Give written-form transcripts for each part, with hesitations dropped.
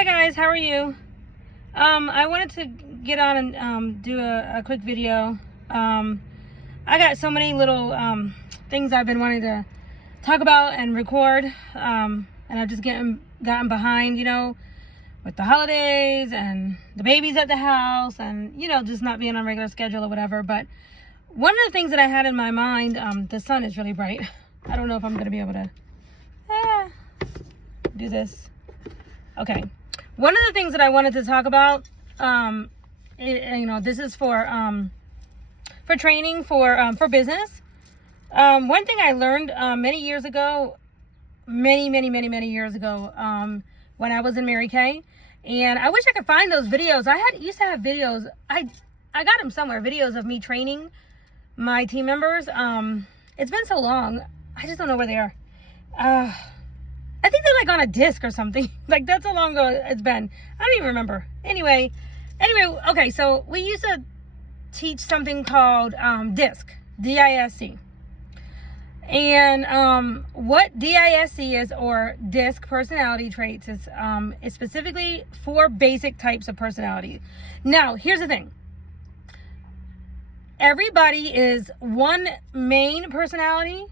Hi guys, how are you? I wanted to get on and do a quick video. I got so many little things I've been wanting to talk about and record, and I've just gotten behind, with the holidays and the babies at the house, and just not being on regular schedule or whatever. But one of the things that I had in my mind, the sun is really bright. I don't know if I'm gonna be able to do this. Okay. One of the things that I wanted to talk about, this is for training for business. One thing I learned many years ago, many years ago, when I was in Mary Kay, and I wish I could find those videos. Used to have videos. I got them somewhere. Videos of me training my team members. It's been so long. I just don't know where they are. I think they're like on a disc or something. Like, that's how long ago it's been. I don't even remember. Anyway, okay, so we used to teach something called DISC, D-I-S-C. And what D-I-S-C is, or DISC personality traits, is specifically 4 basic types of personality. Now, here's the thing. Everybody is one main personality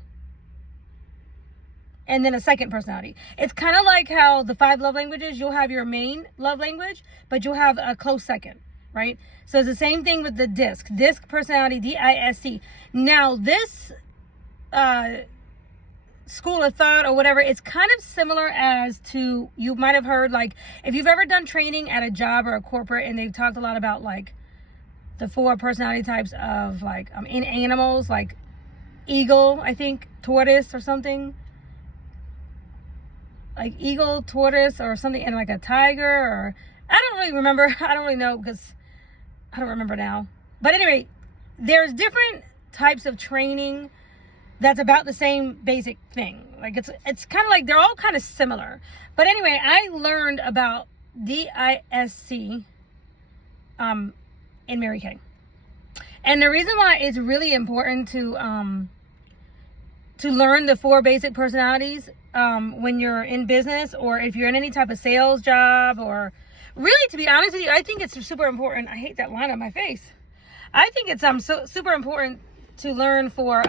and then a second personality. It's kind of like how the 5 love languages, you'll have your main love language, but you'll have a close second, right? So it's the same thing with the DISC personality, D-I-S-C. Now, this school of thought or whatever, it's kind of similar as to, you might have heard, like, if you've ever done training at a job or a corporate, and they've talked a lot about, like, the 4 personality types of, like, in animals, like eagle, I think, tortoise or something. Like eagle, tortoise, or something, and like a tiger, or I don't really remember. I don't really know because I don't remember now. But anyway, there's different types of training that's about the same basic thing. Like it's kind of like they're all kind of similar. But anyway, I learned about D-I-S-C in Mary Kay. And the reason why it's really important to learn the 4 basic personalities when you're in business, or if you're in any type of sales job, or really, to be honest with you, I think it's super important. I hate that line on my face. I think it's super important to learn for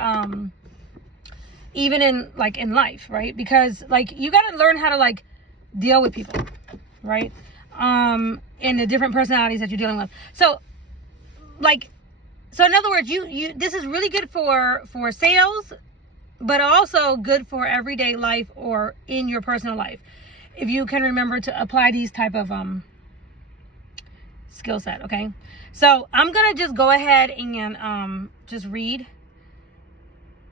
even in life, right? Because you got to learn how to deal with people, right? In the different personalities that you're dealing with. So in other words, you this is really good for sales, but also good for everyday life or in your personal life, if you can remember to apply these type of skill set. Okay, so I'm gonna just go ahead and just read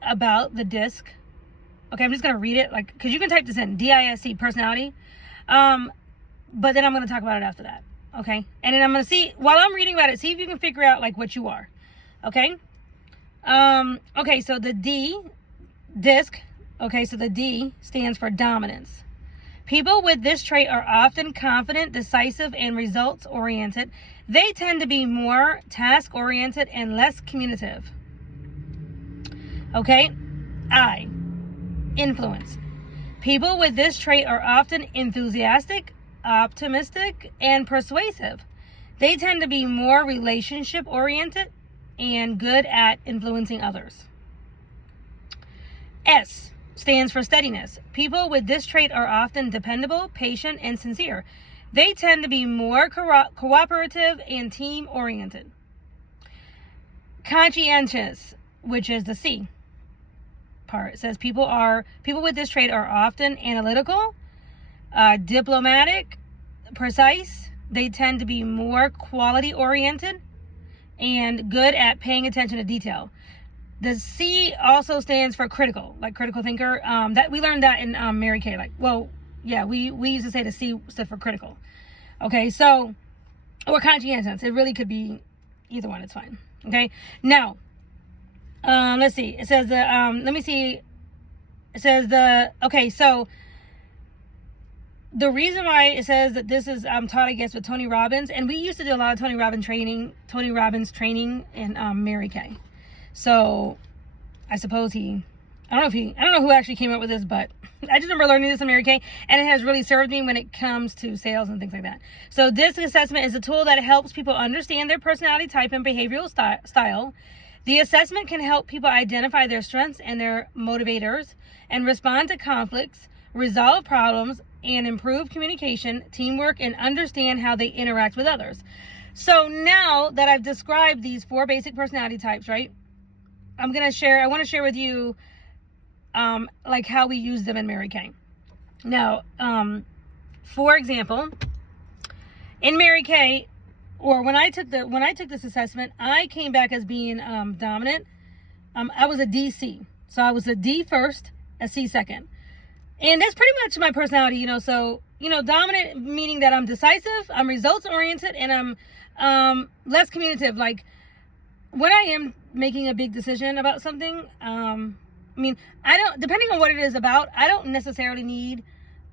about the DISC. Okay, I'm just gonna read it, because you can type this in, D-I-S-C personality, but then I'm gonna talk about it after that. Okay, and then I'm gonna see, while I'm reading about it, see if you can figure out what you are. Okay, okay, so the DISC, okay, so the D stands for dominance. People with this trait are often confident, decisive, and results-oriented. They tend to be more task-oriented and less communicative. Okay, I, influence. People with this trait are often enthusiastic, optimistic, and persuasive. They tend to be more relationship-oriented and good at influencing others. S stands for steadiness. People with this trait are often dependable, patient, and sincere. They tend to be more cooperative and team-oriented. Conscientious, which is the C part, it says people with this trait are often analytical, diplomatic, precise. They tend to be more quality-oriented and good at paying attention to detail. The C also stands for critical, critical thinker. That we learned that in Mary Kay. We used to say the C stood for critical. Okay, so, or conscientious. It really could be either one. It's fine. Okay, now, let's see. It says let me see. It says okay, so the reason why it says that this is taught, I guess, with Tony Robbins, and we used to do a lot of Tony Robbins training in Mary Kay. So I suppose I don't know who actually came up with this, but I just remember learning this in Mary Kay, and it has really served me when it comes to sales and things like that. So DISC assessment is a tool that helps people understand their personality type and behavioral style. The assessment can help people identify their strengths and their motivators and respond to conflicts, resolve problems, and improve communication, teamwork, and understand how they interact with others. So now that I've described these 4 basic personality types, right, I want to share with you like how we use them in Mary Kay. Now, for example, in Mary Kay, or when I took this assessment, I came back as being dominant. I was a DC, so I was a D first, a C second, and that's pretty much my personality. So dominant meaning that I'm decisive, I'm results oriented, and I'm less communicative. Like when I am making a big decision about something, depending on what it is about, I don't necessarily need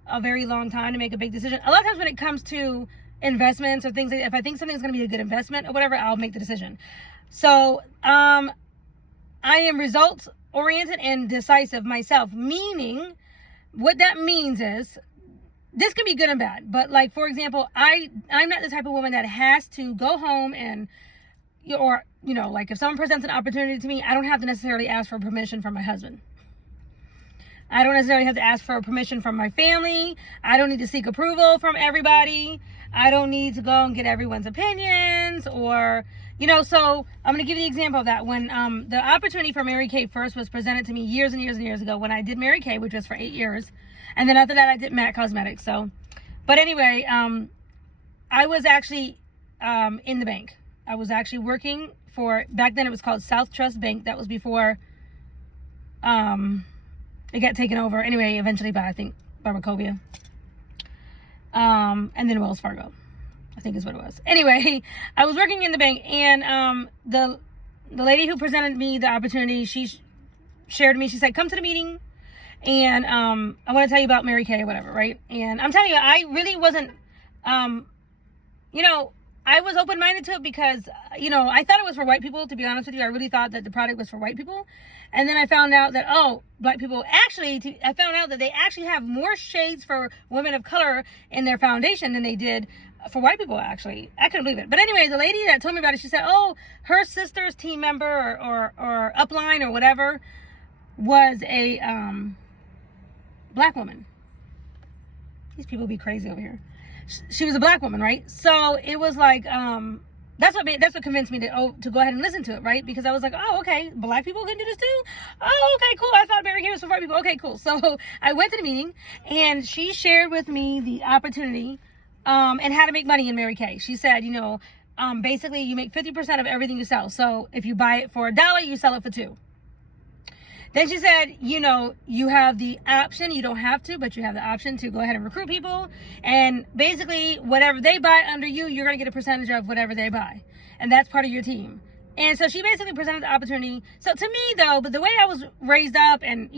a very long time to make a big decision. A lot of times when it comes to investments or things, if I think something's going to be a good investment or whatever, I'll make the decision. So I am results oriented and decisive myself, meaning what that means is this can be good and bad. But like, for example, I'm not the type of woman that has to go home and, like if someone presents an opportunity to me, I don't have to necessarily ask for permission from my husband. I don't necessarily have to ask for permission from my family. I don't need to seek approval from everybody. I don't need to go and get everyone's opinions so I'm going to give you the example of that. When the opportunity for Mary Kay first was presented to me years and years and years ago when I did Mary Kay, which was for 8 years. And then after that, I did MAC Cosmetics. But anyway, I was actually in the bank. I was actually working back then it was called South Trust Bank. That was before it got taken over. Anyway, eventually by, I think, Barbacovia. And then Wells Fargo, I think is what it was. Anyway, I was working in the bank, and the lady who presented me the opportunity, she shared me, she said, come to the meeting, and I want to tell you about Mary Kay or whatever, right? And I'm telling you, I really wasn't, I was open-minded to it because, I thought it was for white people, to be honest with you. I really thought that the product was for white people. And then I found out that, black people I found out that they actually have more shades for women of color in their foundation than they did for white people, actually. I couldn't believe it. But anyway, the lady that told me about it, she said, her sister's team member or upline or whatever was a black woman. These people be crazy over here. She was a black woman, right? So it was like, that's what convinced me to go ahead and listen to it, right? Because I was like, okay, black people can do this too? Okay, cool. I thought Mary Kay was for white people. Okay, cool. So I went to the meeting, and she shared with me the opportunity and how to make money in Mary Kay. She said, basically you make 50% of everything you sell. So if you buy it for $1, you sell it for $2. Then she said, you have the option, you don't have to, but you have the option to go ahead and recruit people. And basically, whatever they buy under you, you're going to get a percentage of whatever they buy. And that's part of your team. And so she basically presented the opportunity. So to me, though, but the way I was raised up and,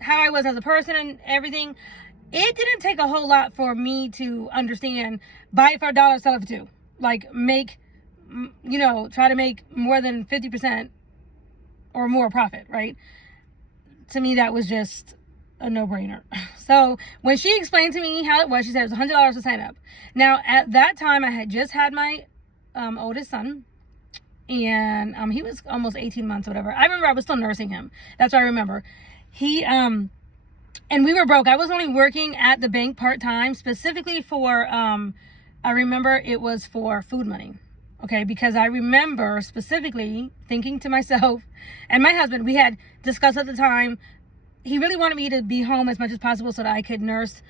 how I was as a person and everything, it didn't take a whole lot for me to understand, buy it for $1, sell it for $2. Like, try to make more than 50% or more profit, right? To me, that was just a no-brainer. So when she explained to me how it was, she said it was $100 to sign up. Now, at that time, I had just had my oldest son, and he was almost 18 months or whatever. I remember I was still nursing him. That's what I remember. And we were broke. I was only working at the bank part-time, specifically for, I remember it was for food money. Okay, because I remember specifically thinking to myself and my husband, we had discussed at the time, he really wanted me to be home as much as possible so that I could nurse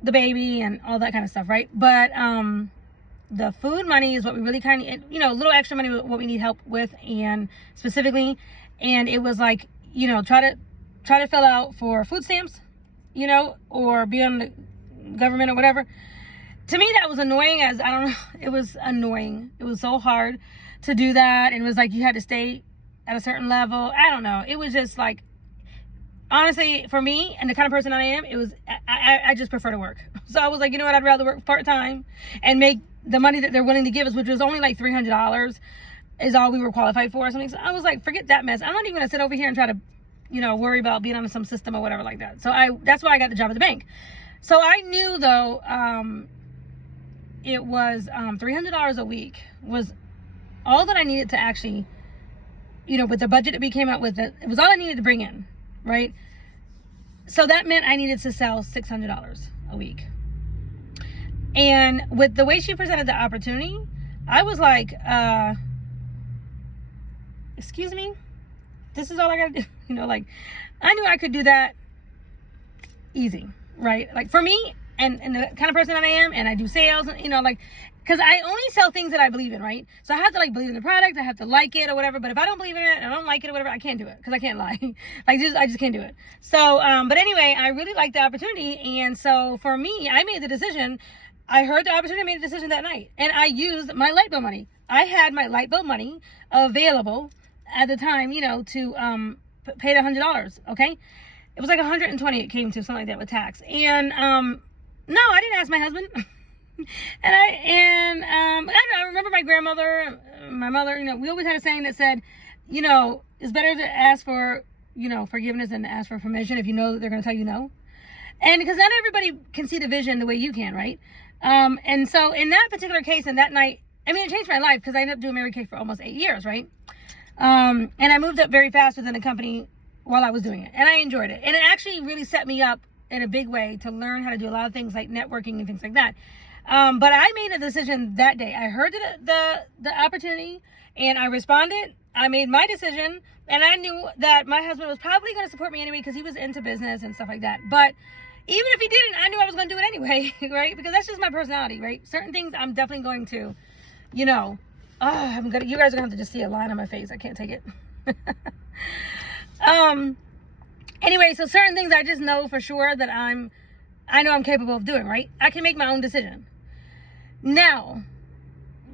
the baby and all that kind of stuff, right? But the food money is what we really kind of, a little extra money, what we need help with, and specifically, and it was like, try to fill out for food stamps, or be on the government or whatever. To me, that was annoying, I don't know, it was annoying. It was so hard to do that. And it was like you had to stay at a certain level. I don't know. It was just like, honestly, for me and the kind of person I am, I just prefer to work. So I was like, I'd rather work part-time and make the money that they're willing to give us, which was only like $300 is all we were qualified for or something. So I was like, forget that mess. I'm not even going to sit over here and try to, worry about being on some system or whatever like that. So that's why I got the job at the bank. So I knew though, it was $300 a week was all that I needed to actually, with the budget that we came out with, it was all I needed to bring in, right? So that meant I needed to sell $600 a week. And with the way she presented the opportunity, I was like, excuse me, this is all I gotta do. I knew I could do that easy, right? Like for me, and the kind of person that I am, and I do sales, because I only sell things that I believe in, right? So I have to believe in the product, I have to like it or whatever. But if I don't believe in it and I don't like it or whatever, I can't do it because I can't lie. I just can't do it. So, but anyway, I really liked the opportunity, and so for me, I made the decision. I heard the opportunity, I made a decision that night, and I used my light bill money. I had my light bill money available at the time, to pay the $100. Okay, it was like 120. It came to something like that with tax, and no, I didn't ask my husband. And I remember my grandmother, my mother, we always had a saying that said, it's better to ask for, forgiveness than to ask for permission if you know that they're going to tell you no. And because not everybody can see the vision the way you can, right? And so in that particular case, and that night, it changed my life because I ended up doing Mary Kay for almost 8 years, right? And I moved up very fast within the company while I was doing it. And I enjoyed it. And it actually really set me up in a big way to learn how to do a lot of things like networking and things like that. But I made a decision that day. I heard the opportunity and I responded. I made my decision, and I knew that my husband was probably going to support me anyway because he was into business and stuff like that. But even if he didn't, I knew I was going to do it anyway, right? Because that's just my personality, right? Certain things I'm definitely going to, you guys are going to have to just see a line on my face. I can't take it. Anyway, so certain things I just know for sure that I know I'm capable of doing, right? I can make my own decision. Now,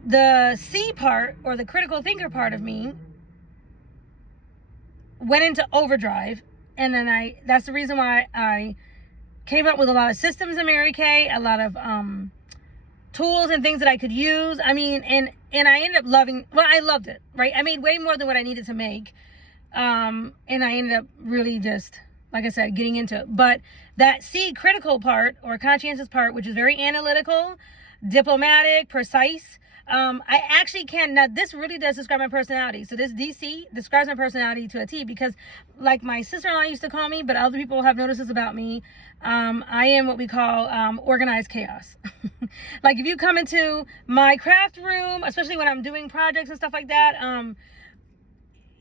the C part, or the critical thinker part of me, went into overdrive, and then that's the reason why I came up with a lot of systems in Mary Kay, a lot of tools and things that I could use. And I ended up I loved it, right? I made way more than what I needed to make. And I ended up really just, like I said, getting into it. But that C critical part, or conscientious part, which is very analytical, diplomatic, precise, I actually now this really does describe my personality. So this DC describes my personality to a T, because like my sister-in-law used to call me, but other people have noticed this about me, I am what we call organized chaos. Like if you come into my craft room, especially when I'm doing projects and stuff like that,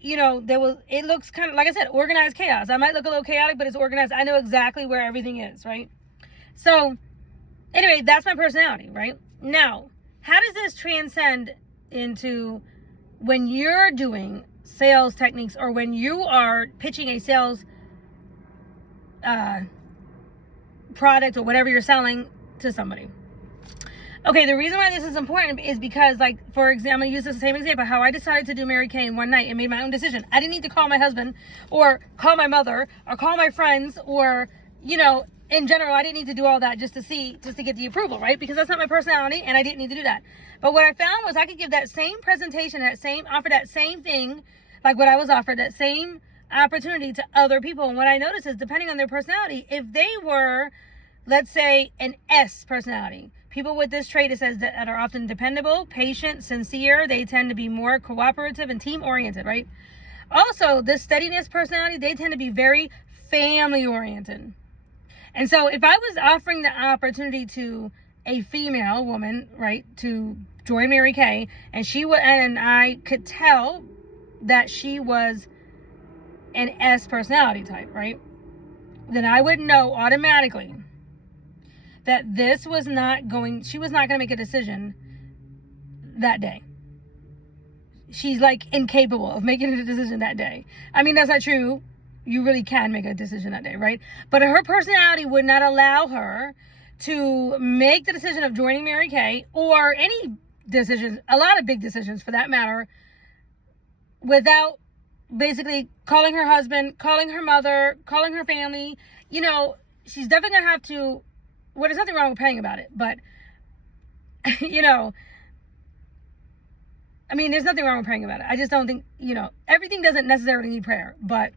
it looks kind of, like I said, organized chaos. I might look a little chaotic, but it's organized. I know exactly where everything is, right? So anyway, that's my personality, right? Now, how does this transcend into when you're doing sales techniques, or when you are pitching a sales product or whatever you're selling to somebody? Okay, the reason why this is important is because, like, for example, I'm going to use the same example, how I decided to do Mary Kay in one night and made my own decision. I didn't need to call my husband or call my mother or call my friends, or, in general, I didn't need to do all that just to get the approval, right? Because that's not my personality, and I didn't need to do that. But what I found was I could give that same presentation, offer that same thing, like what I was offered, that same opportunity to other people. And what I noticed is, depending on their personality, if they were, let's say, an S personality, people with this trait, it says, that are often dependable, patient, sincere, they tend to be more cooperative and team-oriented, right? Also, this steadiness personality, they tend to be very family-oriented. And so if I was offering the opportunity to a female woman, right, to join Mary Kay, and I could tell that she was an S personality type, right, then I would know automatically that she was not going to make a decision that day. She's like incapable of making a decision that day. That's not true. You really can make a decision that day, right? But her personality would not allow her to make the decision of joining Mary Kay, or any decisions, a lot of big decisions for that matter, without basically calling her husband, calling her mother, calling her family. She's definitely going to have to, well, there's nothing wrong with praying about it, but, there's nothing wrong with praying about it. I just don't think, everything doesn't necessarily need prayer, but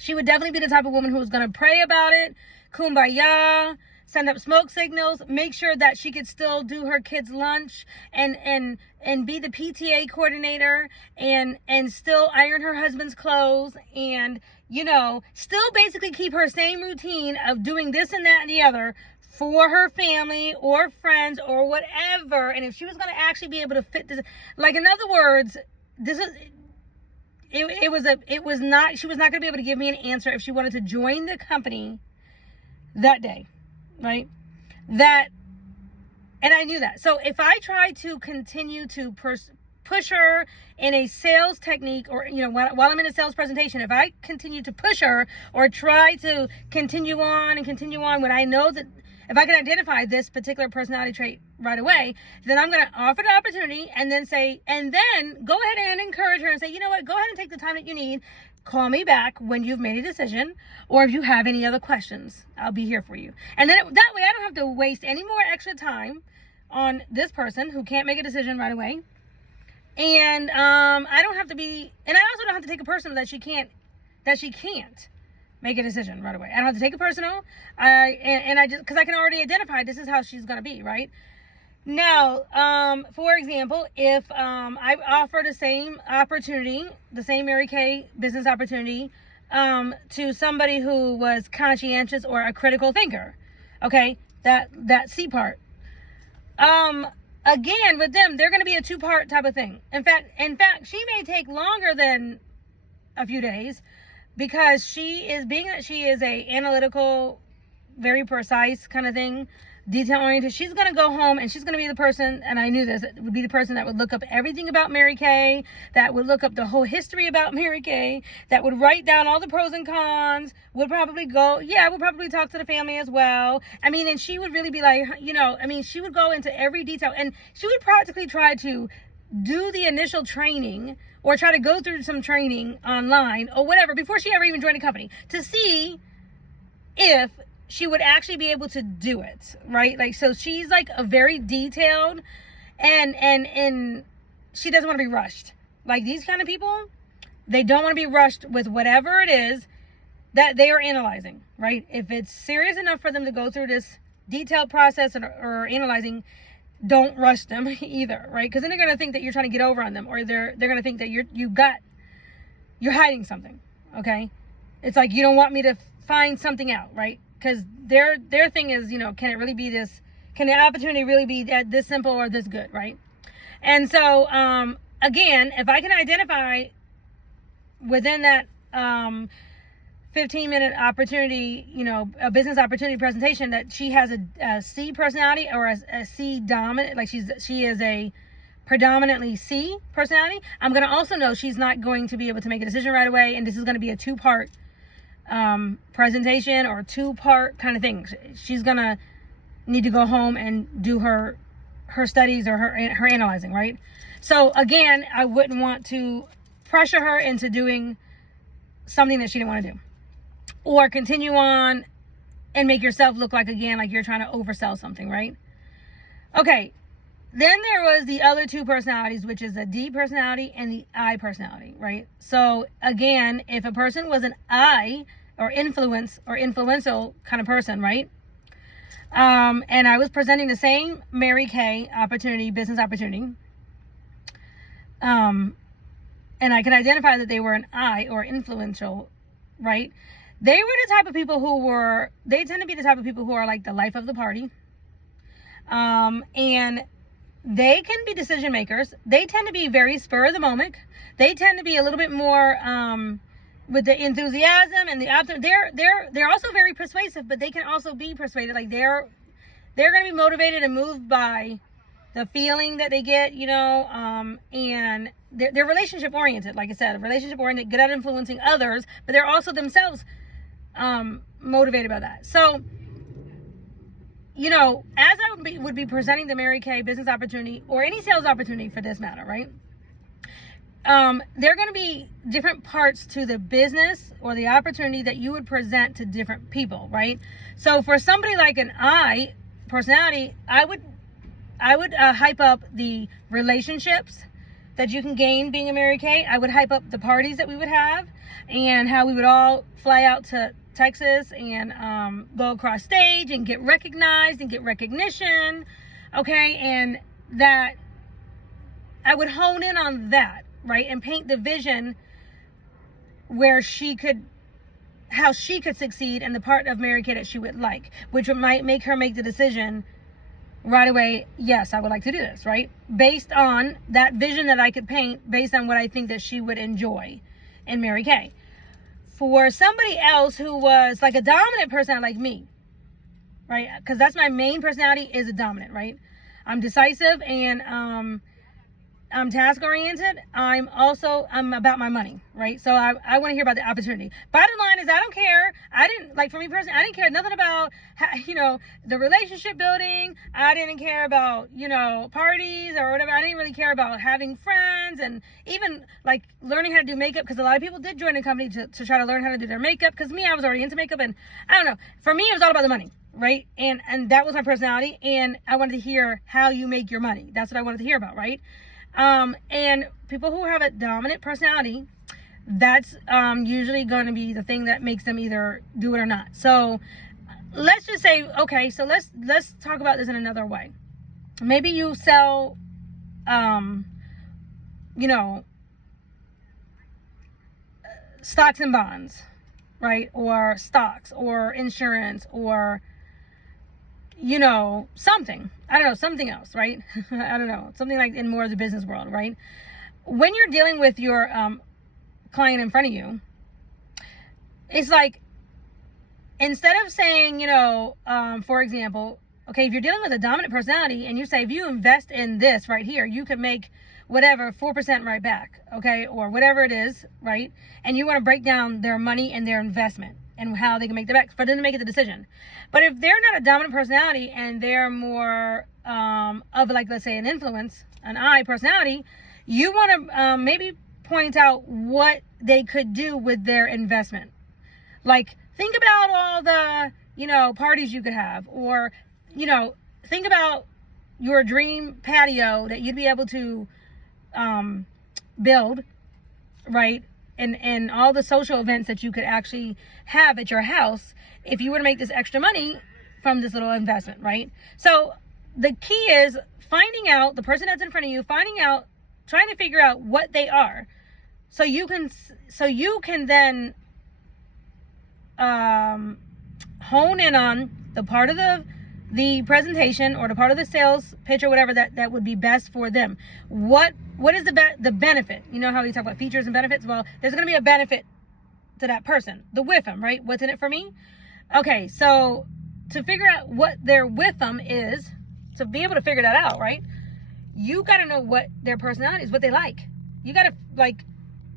She would definitely be the type of woman who's going to pray about it, kumbaya, send up smoke signals, make sure that she could still do her kids' lunch and be the PTA coordinator and still iron her husband's clothes and, you know, still basically keep her same routine of doing this and that and the other for her family or friends or whatever. And if she was going to actually be able to fit this, like, in other words, this is... she was not going to be able to give me an answer if she wanted to join the company that day, right? And I knew that. So if I try to continue to push her in a sales technique, or, you know, while I'm in a sales presentation, if I continue to push her or try to continue on when I know that if I can identify this particular personality trait right away, then I'm going to offer the opportunity and then go ahead and encourage her and say, you know what, go ahead and take the time that you need. Call me back when you've made a decision, or if you have any other questions, I'll be here for you. And then that way I don't have to waste any more extra time on this person who can't make a decision right away. And I also don't have to take it personal that she can't make a decision right away. I don't have to take it personal. Because I can already identify this is how she's going to be, right? Now, for example, if I offer the same opportunity, the same Mary Kay business opportunity, to somebody who was conscientious or a critical thinker, okay, that C part. Again, with them, they're going to be a two-part type of thing. In fact, she may take longer than a few days, because she is a analytical, very precise kind of thing, detail oriented. She's going to go home and she's going to be the person, and I knew this, would be the person that would look up everything about Mary Kay, that would look up the whole history about Mary Kay, that would write down all the pros and cons, would probably talk to the family as well. I mean, and she would really be like, you know, I mean, she would go into every detail, and she would practically try to do the initial training or try to go through some training online or whatever before she ever even joined the company to see if she would actually be able to do it, right? Like, so she's like a very detailed and she doesn't want to be rushed. Like, these kind of people, they don't want to be rushed with whatever it is that they are analyzing, right? If it's serious enough for them to go through this detailed process or analyzing, don't rush them either, right? Because then they're going to think that you're trying to get over on them, or they're going to think that you're hiding something, okay? It's like, you don't want me to find something out, right? Because their thing is, you know, can the opportunity really be this simple or this good, right? And so, again, if I can identify within that 15-minute opportunity, you know, a business opportunity presentation, that she has a C personality or a C dominant, like she is a predominantly C personality, I'm going to also know she's not going to be able to make a decision right away, and this is going to be a two-part presentation or two-part kind of thing. She's going to need to go home and do her studies or her analyzing, right? So again, I wouldn't want to pressure her into doing something that she didn't want to do, or continue on and make yourself look like, again, like you're trying to oversell something, right? Okay. Then there was the other two personalities, which is a D personality and the I personality, right? So again, if a person was an I or influential kind of person, right? And I was presenting the same Mary Kay business opportunity. And I can identify that they were an I or influential, right? They were the type of people they tend to be the type of people who are like the life of the party. And they can be decision makers. They tend to be very spur of the moment. They tend to be a little bit more, with the enthusiasm and the optimism. They're also very persuasive, but they can also be persuaded. Like, they're going to be motivated and moved by the feeling that they get, you know, and they're relationship oriented. Like I said, relationship oriented, good at influencing others, but they're also themselves motivated by that. So, you know, as I would be presenting the Mary Kay business opportunity, or any sales opportunity for this matter, right? There are going to be different parts to the business or the opportunity that you would present to different people, right? So for somebody like an I personality, I would hype up the relationships that you can gain being a Mary Kate. I would hype up the parties that we would have and how we would all fly out to Texas and go across stage and get recognized and get recognition. Okay, and that I would hone in on that, right? And paint the vision where how she could succeed and the part of Mary Kate that she would like, which might make her make the decision right away, yes, I would like to do this, right? Based on that vision that I could paint, based on what I think that she would enjoy in Mary Kay. For somebody else who was like a dominant personality like me, right? Because that's my main personality, is a dominant, right? I'm decisive and I'm task oriented. I'm about my money, right? So I want to hear about the opportunity. Bottom line is, I don't care. For me personally, I didn't care nothing about, the relationship building. I didn't care about, parties or whatever. I didn't really care about having friends and even like learning how to do makeup, because a lot of people did join the company to try to learn how to do their makeup. Because me, I was already into makeup, and I don't know. For me, it was all about the money, right? And that was my personality, and I wanted to hear how you make your money. That's what I wanted to hear about, right? And people who have a dominant personality, that's usually going to be the thing that makes them either do it or not. So let's just say, okay, so let's talk about this in another way. Maybe you sell, stocks and bonds, right? Or stocks or insurance or something. I don't know, something else, right? I don't know, something like in more of the business world, right? When you're dealing with your client in front of you, it's like, instead of saying, for example, okay, if you're dealing with a dominant personality and you say, if you invest in this right here, you could make whatever, 4% right back, okay? Or whatever it is, right? And you want to break down their money and their investment and how they can make the back for them to make the decision. But if they're not a dominant personality and they're more of, like, let's say an influence, an I personality, you want to maybe point out what they could do with their investment. Like, think about all the, parties you could have, or, think about your dream patio that you'd be able to build, right? And all the social events that you could actually have at your house if you were to make this extra money from this little investment, right? So the key is finding out the person that's in front of you, trying to figure out what they are, so you can then hone in on the part of the presentation or the part of the sales pitch or whatever that would be best for them. What is the benefit? You know how we talk about features and benefits? Well, there's going to be a benefit to that person, the with them, right? What's in it for me? Okay, so to figure out what their with them is, to be able to figure that out, right? You got to know what their personality is, what they like. You got to, like,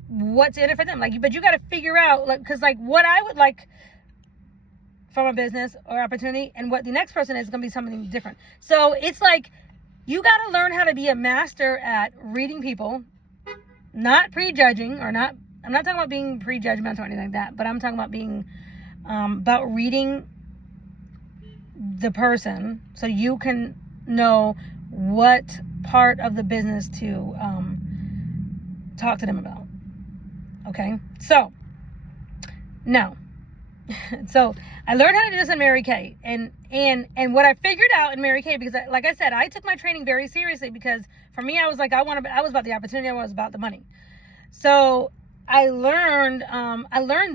what's in it for them. Like, but you got to figure out, like, because, like, what I would like from a business or opportunity and what the next person is going to be something different. So it's like, you got to learn how to be a master at reading people, not prejudging, or not, I'm not talking about being prejudgmental or anything like that, but I'm talking about being, about reading the person so you can know what part of the business to talk to them about. Okay, so now, so I learned how to do this in Mary Kay, and what I figured out in Mary Kay, because like I said, I took my training very seriously, because for me, I was like, I was about the opportunity, I was about the money. So I learned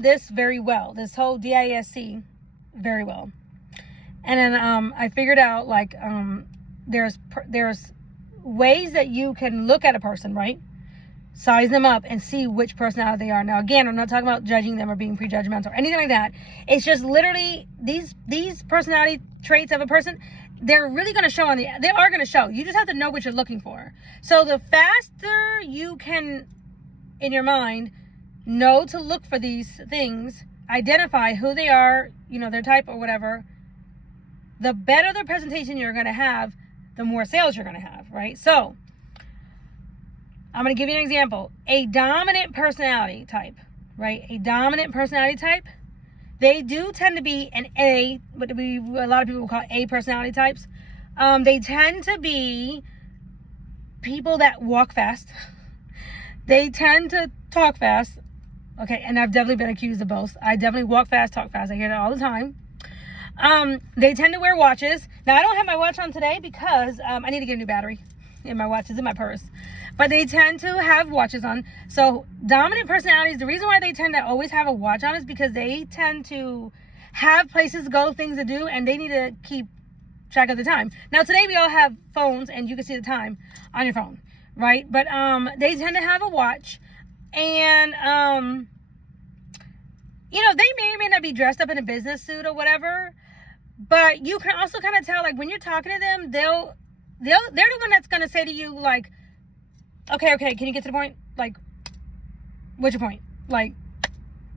this very well, this whole DISC very well. And then I figured out, like, there's ways that you can look at a person, right? Size them up and see which personality they are. Now, again, I'm not talking about judging them or being prejudgmental or anything like that. It's just literally these personality traits of a person, they're really going to show they are going to show. You just have to know what you're looking for. So the faster you can, in your mind, know to look for these things, identify who they are, their type or whatever, the better the presentation you're going to have, the more sales you're going to have, right? So I'm going to give you an example. A dominant personality type, right? A dominant personality type, they do tend to be an A, what a lot of people call A personality types. They tend to be people that walk fast, They tend to talk fast. Okay, and I've definitely been accused of both. I definitely walk fast, talk fast. I hear that all the time. They tend to wear watches. Now, I don't have my watch on today because I need to get a new battery in my watch. It's in my purse. But they tend to have watches on. So dominant personalities, the reason why they tend to always have a watch on is because they tend to have places to go, things to do, and they need to keep track of the time. Now, today we all have phones, and you can see the time on your phone, right? But they tend to have a watch. And, you know, they may or may not be dressed up in a business suit or whatever, but you can also kind of tell, like, when you're talking to them, they're the one that's going to say to you, like, okay, can you get to the point? Like, what's your point? Like,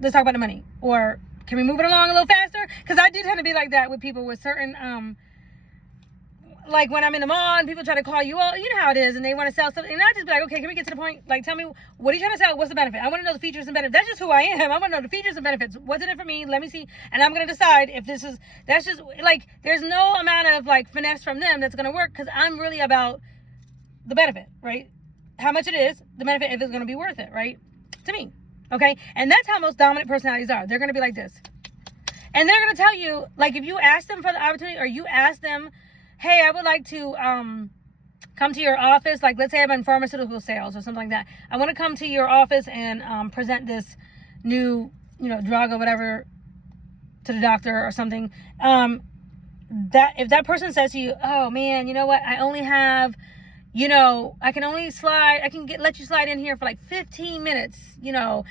let's talk about the money. Or can we move it along a little faster? Because I do tend to be like that with people with certain, like when I'm in the mall and people try to call you, well, you know how it is, and they want to sell something, and I just be like, okay, can we get to the point? Like, tell me, what are you trying to sell? What's the benefit? I want to know the features and benefits. That's just who I am. I want to know the features and benefits. What's in it for me? Let me see, and I'm going to decide if this is, that's just, like, there's no amount of, like, finesse from them that's going to work, because I'm really about the benefit, right? How much it is, the benefit, if it's going to be worth it, right? To me, okay? And that's how most dominant personalities are. They're going to be like this. And they're going to tell you, like, if you ask them for the opportunity, or you ask them, hey, I would like to come to your office. Like, let's say I'm in pharmaceutical sales or something like that. I want to come to your office and present this new, you know, drug or whatever to the doctor or something. That if that person says to you, oh man, you know what? I only have, you know, I can let you slide in here for like 15 minutes, you know,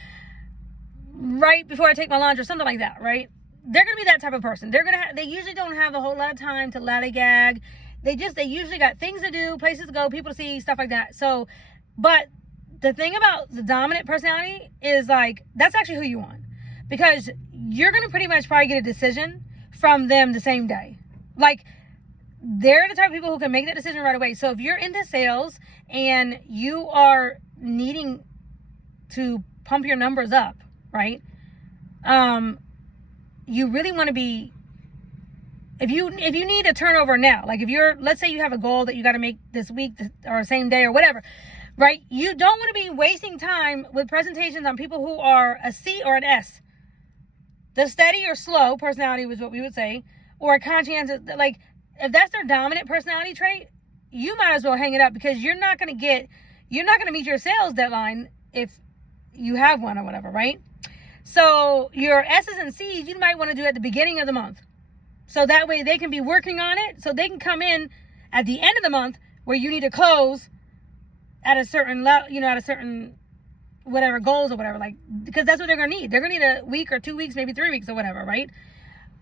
right before I take my lunch or something like that, right? They're going to be that type of person. They usually don't have a whole lot of time to lollygag. They usually got things to do, places to go, people to see, stuff like that. So, but the thing about the dominant personality is, like, that's actually who you want, because you're going to pretty much probably get a decision from them the same day. Like, they're the type of people who can make that decision right away. So if you're into sales and you are needing to pump your numbers up, right? You really want to be, if you need a turnover now, like if you're, let's say you have a goal that you got to make this week or same day or whatever, right? You don't want to be wasting time with presentations on people who are a C or an S. The steady or slow personality was what we would say, or a conscientious, like, if that's their dominant personality trait, you might as well hang it up, because you're not going to meet your sales deadline if you have one or whatever, right? So your S's and C's, you might want to do at the beginning of the month. So that way they can be working on it. So they can come in at the end of the month where you need to close at a certain level, you know, at a certain whatever goals or whatever, like, because that's what they're going to need. They're going to need a week or 2 weeks, maybe 3 weeks or whatever, right?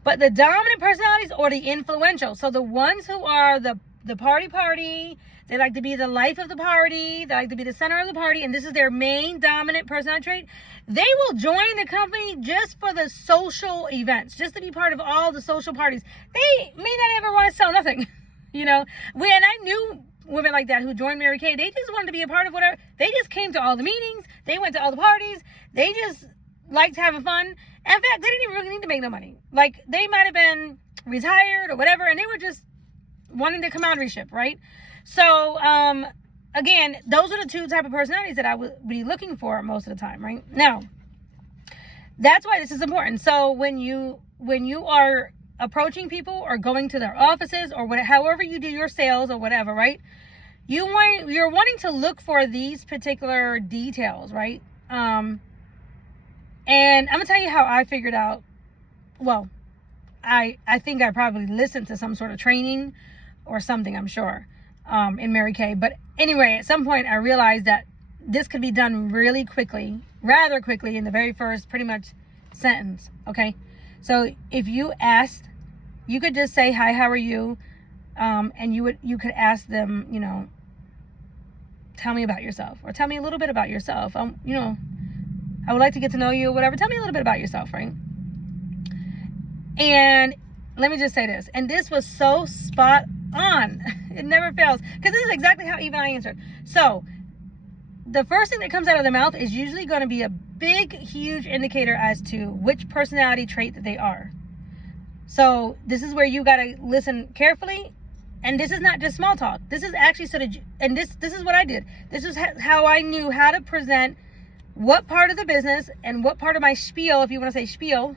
But the dominant personalities or the influential, so the ones who are the party, they like to be the life of the party, they like to be the center of the party, and this is their main dominant personality trait, they will join the company just for the social events, just to be part of all the social parties. They may not ever want to sell nothing, you know. And I knew women like that who joined Mary Kay. They just wanted to be a part of whatever. They just came to all the meetings. They went to all the parties. They just liked having fun. In fact, they didn't even really need to make no money. Like, they might have been retired or whatever, and they were just wanting the camaraderie ship, right? So, again, those are the two type of personalities that I would be looking for most of the time, right? Now, that's why this is important. So when you are approaching people or going to their offices or however you do your sales or whatever, right? You're wanting to look for these particular details, right? And I'm gonna tell you how I figured out. Well, I think I probably listened to some sort of training or something, I'm sure, in Mary Kay. But anyway, at some point I realized that this could be done really quickly, rather quickly, in the very first pretty much sentence. Okay, so if you asked, you could just say, hi, how are you? And you could ask them, you know, tell me about yourself, or tell me a little bit about yourself. You know, I would like to get to know you or whatever. Tell me a little bit about yourself, right? And let me just say this, and this was so spot on. It never fails, because this is exactly how even I answered. So the first thing that comes out of their mouth is usually going to be a big, huge indicator as to which personality trait that they are. So this is where you got to listen carefully and this is not just small talk. This is actually and this is what I did. This is how I knew how to present what part of the business and what part of my spiel, if you want to say spiel,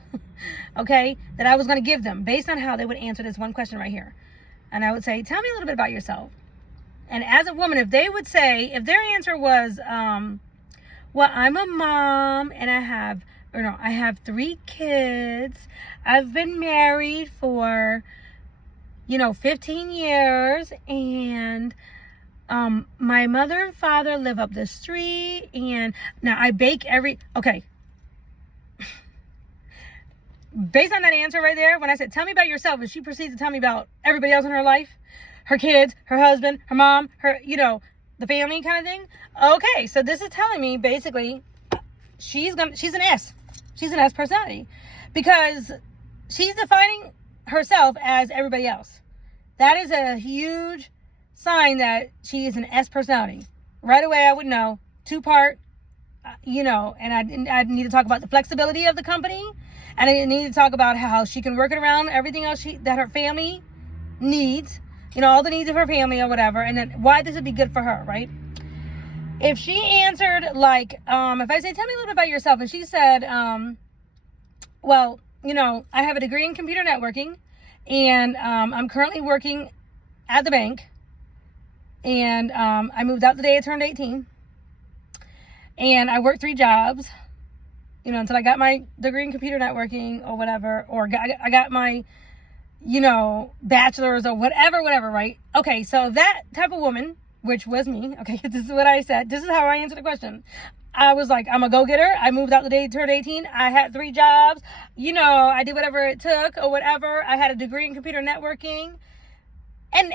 okay, that I was going to give them based on how they would answer this one question right here. And I would say, tell me a little bit about yourself. And as a woman, if they would say, if their answer was, well, I'm a mom and I have 3 kids. I've been married for, 15 years, and my mother and father live up the street, and now I bake okay. Based on that answer right there, when I said, tell me about yourself, and she proceeds to tell me about everybody else in her life, her kids, her husband, her mom, her, the family kind of thing. Okay, so this is telling me basically she's an S. She's an S personality because she's defining herself as everybody else. That is a huge sign that she is an S personality. Right away, I would know. 2-part, and I need to talk about the flexibility of the company, and I need to talk about how she can work it around everything else that her family needs, all the needs of her family or whatever, and then why this would be good for her, right? If she answered like, if I say, tell me a little bit about yourself, and she said, well, I have a degree in computer networking, and I'm currently working at the bank, and I moved out the day I turned 18, and I worked 3 jobs, until I got my degree in computer networking or whatever, or I got my, bachelor's or whatever, right? Okay, so that type of woman, which was me, okay, this is what I said. This is how I answered the question. I was like, I'm a go-getter. I moved out the day I turned 18. I had 3 jobs. I did whatever it took or whatever. I had a degree in computer networking. And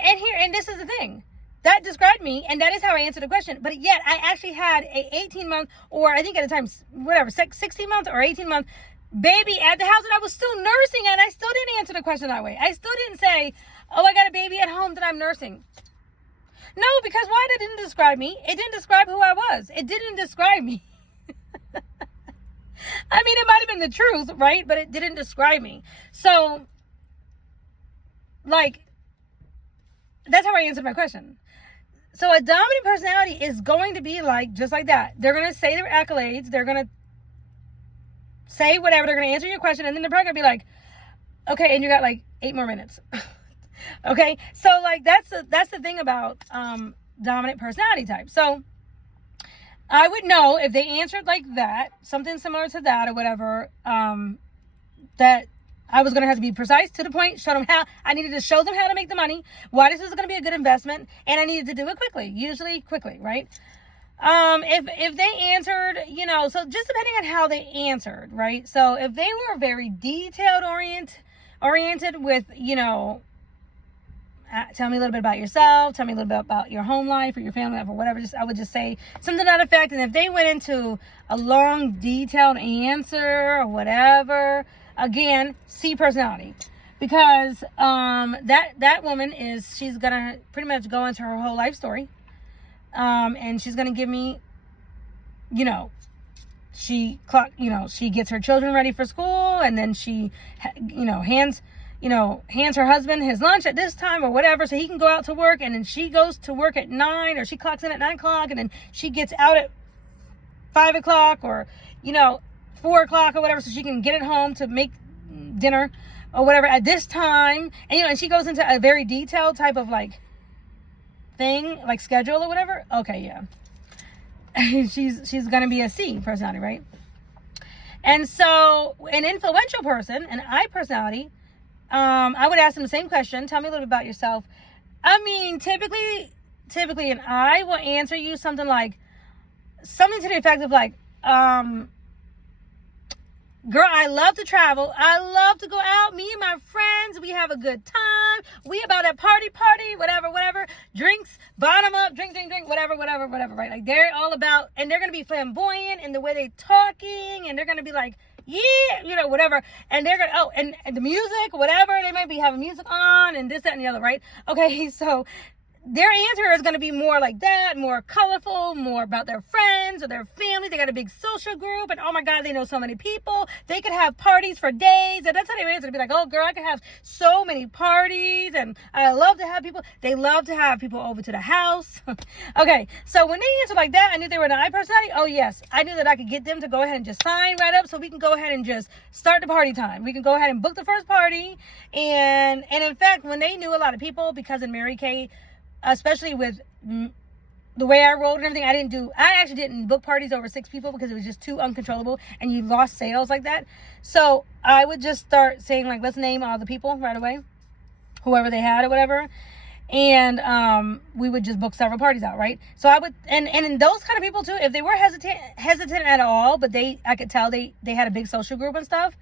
this is the thing. That described me, and that is how I answered the question. But yet, I actually had a 18-month, or I think at the time, whatever, 16-month or 18-month baby at the house, and I was still nursing, and I still didn't answer the question that way. I still didn't say, oh, I got a baby at home that I'm nursing. No, because why? That didn't describe me. It didn't describe who I was. It didn't describe me. I mean, it might have been the truth, right? But it didn't describe me. So, that's how I answered my question. So a dominant personality is going to be just like that. They're going to say their accolades. They're going to say whatever. They're going to answer your question. And then they're probably going to be like, okay, and you got 8 more minutes. Okay. So that's the thing about dominant personality type. So I would know if they answered like that, something similar to that or whatever, that I was going to have to be precise, to the point, show them how. I needed to show them how to make the money, why this is going to be a good investment, and I needed to do it quickly, usually quickly, right? If they answered, so just depending on how they answered, right? So if they were very detailed oriented with, tell me a little bit about yourself, tell me a little bit about your home life or your family life or whatever, I would just say something to that effect. And if they went into a long, detailed answer or whatever, again, C personality, because that woman she's gonna pretty much go into her whole life story, and she's gonna give me, she gets her children ready for school, and then she, hands her husband his lunch at this time or whatever, so he can go out to work, and then she goes to work at 9, or she clocks in at 9 o'clock, and then she gets out at 5 o'clock or 4 o'clock or whatever, so she can get it home to make dinner or whatever at this time. And and she goes into a very detailed type of thing, schedule or whatever. Okay, yeah. she's gonna be a C personality, right? And so an influential person, an I personality, I would ask them the same question. Tell me a little bit about yourself. I mean, typically an I will answer you something to the effect of girl, I love to travel. I love to go out. Me and my friends, we have a good time. We about that party, whatever. Drinks, bottom up, drink, whatever, right? They're all about, and they're going to be flamboyant in the way they're talking, and they're going to be yeah, whatever. And they're going to, and the music, whatever. They might be having music on and this, that, and the other, right? Okay, so their answer is going to be more like that, more colorful, more about their friends or their family. They got a big social group, and oh my God, they know so many people. They could have parties for days, and that's how they answer. They'd be like, oh girl, I could have so many parties, and I love to have people. They love to have people over to the house. Okay, so when they answer like that, I knew they were an I personality. Oh yes, I knew that I could get them to go ahead and just sign right up, so we can go ahead and just start the party time. We can go ahead and book the first party, and in fact, when they knew a lot of people, because in Mary Kay, especially with the way I rolled and everything, I actually didn't book parties over 6 people because it was just too uncontrollable and you lost sales like that. So I would just start saying, like, let's name all the people right away, whoever they had or whatever. And we would just book several parties out, right? So I would, and in those kind of people too, if they were hesitant at all, but I could tell they had a big social group and stuff,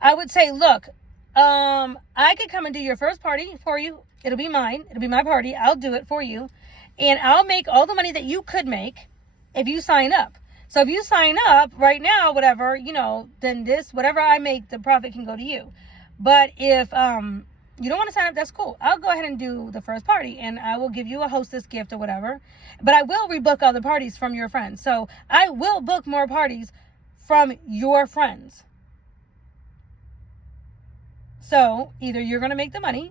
I would say, look, I could come and do your first party for you. It'll be mine. It'll be my party. I'll do it for you. And I'll make all the money that you could make if you sign up. So if you sign up right now, whatever, then whatever I make, the profit can go to you. But if you don't want to sign up, that's cool. I'll go ahead and do the first party, and I will give you a hostess gift or whatever. But I will rebook other parties from your friends. So I will book more parties from your friends. So either you're going to make the money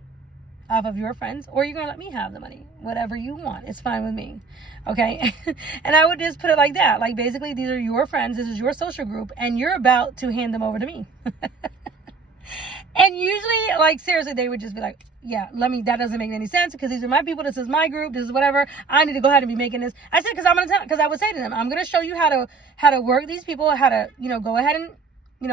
off of your friends, or you're going to let me have the money. Whatever you want. It's fine with me. Okay? And I would just put it like that. Like, basically, these are your friends. This is your social group, and you're about to hand them over to me. And usually, like, seriously, they would just be like, yeah, that doesn't make any sense, because these are my people. This is my group. This is whatever. I need to go ahead and be making this. I said, because I would say to them, I'm going to show you how to work these people, how to, go ahead and,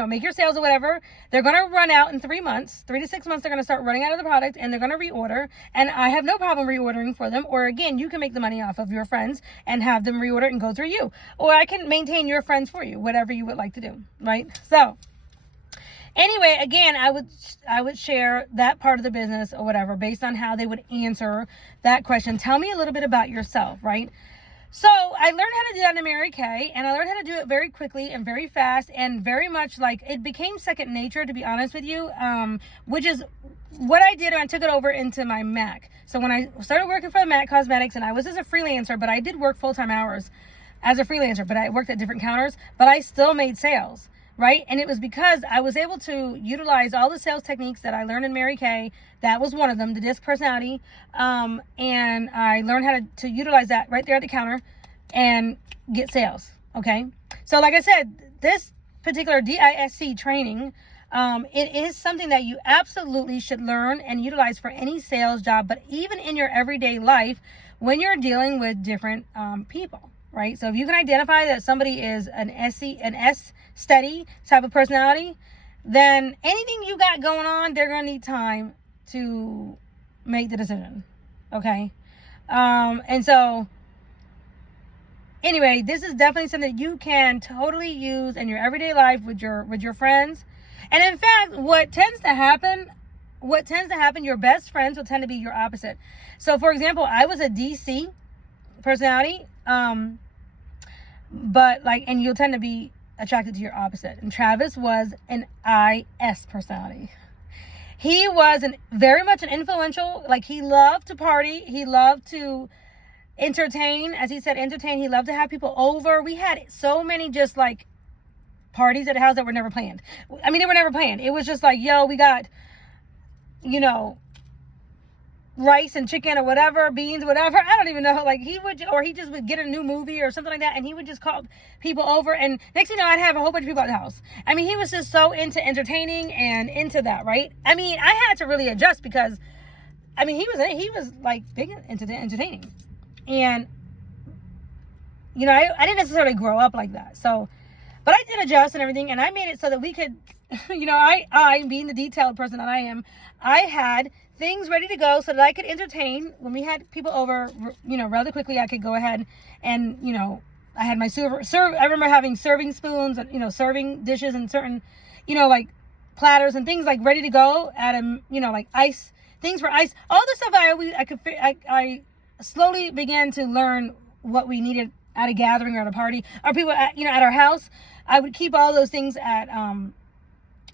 make your sales or whatever. They're going to run out in 3 months, 3 to 6 months. They're going to start running out of the product, and they're going to reorder. And I have no problem reordering for them. Or again, you can make the money off of your friends and have them reorder and go through you. Or I can maintain your friends for you, whatever you would like to do. Right? So anyway, again, I would share that part of the business or whatever based on how they would answer that question. Tell me a little bit about yourself, right? So I learned how to do that in Mary Kay, and I learned how to do it very quickly and very fast, and very much like it became second nature, to be honest with you, which is what I did. I took it over into my MAC. So when I started working for the MAC Cosmetics, and I was as a freelancer, but I did work full-time hours as a freelancer, but I worked at different counters, but I still made sales. Right? And it was because I was able to utilize all the sales techniques that I learned in Mary Kay. That was one of them, the DISC personality. And I learned how to utilize that right there at the counter and get sales. Okay. So like I said, this particular DISC training, it is something that you absolutely should learn and utilize for any sales job, but even in your everyday life when you're dealing with different people. Right? So if you can identify that somebody is an S steady type of personality, then anything you got going on, they're going to need time to make the decision. Okay? And so anyway, this is definitely something that you can totally use in your everyday life with your friends. And in fact, what tends to happen, your best friends will tend to be your opposite. So for example, I was a DC personality, but and you'll tend to be attracted to your opposite. And Travis was an IS personality. He was very much an influential, he loved to party. He loved to entertain. As he said, entertain. He loved to have people over. We had so many just parties at the house that were never planned. I mean, they were never planned. It was just yo, we got, rice and chicken or whatever, beans, whatever. I don't even know. He just would get a new movie or something like that, and he would just call people over, and next thing you know, I'd have a whole bunch of people at the house. I mean, he was just so into entertaining and into that, right? I mean, I had to really adjust because, I mean, he was big into the entertaining, and I didn't necessarily grow up like that. So, but I did adjust and everything, and I made it so that we could, I being the detailed person that I am, I had things ready to go so that I could entertain. When we had people over, rather quickly, I could go ahead and, I had my I remember having serving spoons, and, serving dishes and certain, platters and things ready to go at ice, things for ice, all the stuff I slowly began to learn what we needed at a gathering or at a party, or people at our house. I would keep all those things at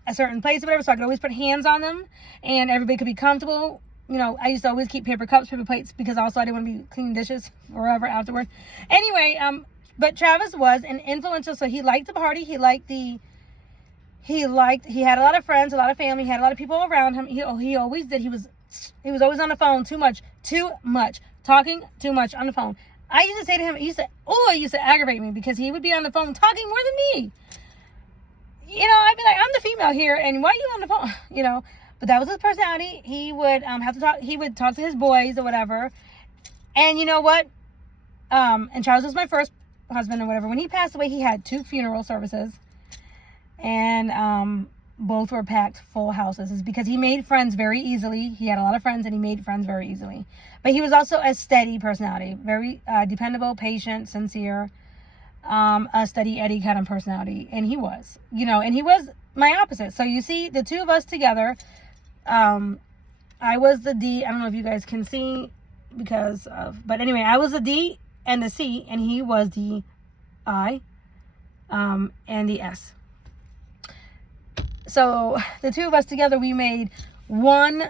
a certain place or whatever, so I could always put hands on them and everybody could be comfortable you know, I used to always keep paper cups, paper plates, because also I didn't want to be cleaning dishes forever afterward. Anyway, but Travis was an influencer, so he liked the party. He had a lot of friends, a lot of family, he had a lot of people around him. He always did. He was always on the phone too much, talking too much on the phone. I used to say to him, it used to aggravate me, because he would be on the phone talking more than me. You know, I'd be like, I'm the female here, and why are you on the phone? You know, but that was his personality. He would have to talk. He would talk to his boys or whatever. And you know what? And Charles was my first husband or whatever. When he passed away, he had 2 funeral services, and both were packed full houses. It's because he made friends very easily. He had a lot of friends, and he made friends very easily. But he was also a steady personality, very dependable, patient, sincere. A steady Eddie kind of personality, and he was, you know, and he was my opposite. So you see the two of us together. I was the D. I don't know if you guys can see but anyway, I was the D and the C, and he was the I, and the S. So the two of us together, we made one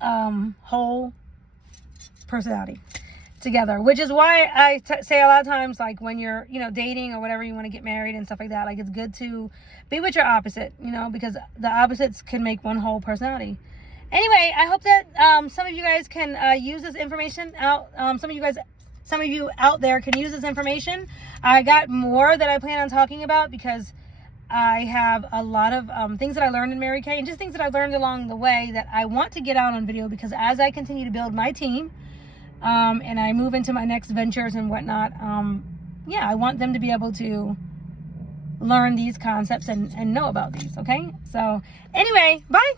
whole personality together, which is why I say a lot of times, like when you're, you know, dating or whatever, you want to get married and stuff like that, like it's good to be with your opposite, you know, because the opposites can make one whole personality. Anyway, I hope that some of you guys can use this information out. Some of you out there can use this information. I got more that I plan on talking about, because I have a lot of things that I learned in Mary Kay, and just things that I've learned along the way that I want to get out on video, because as I continue to build my team, and I move into my next ventures and whatnot, yeah, I want them to be able to learn these concepts and know about these, okay? So anyway, bye.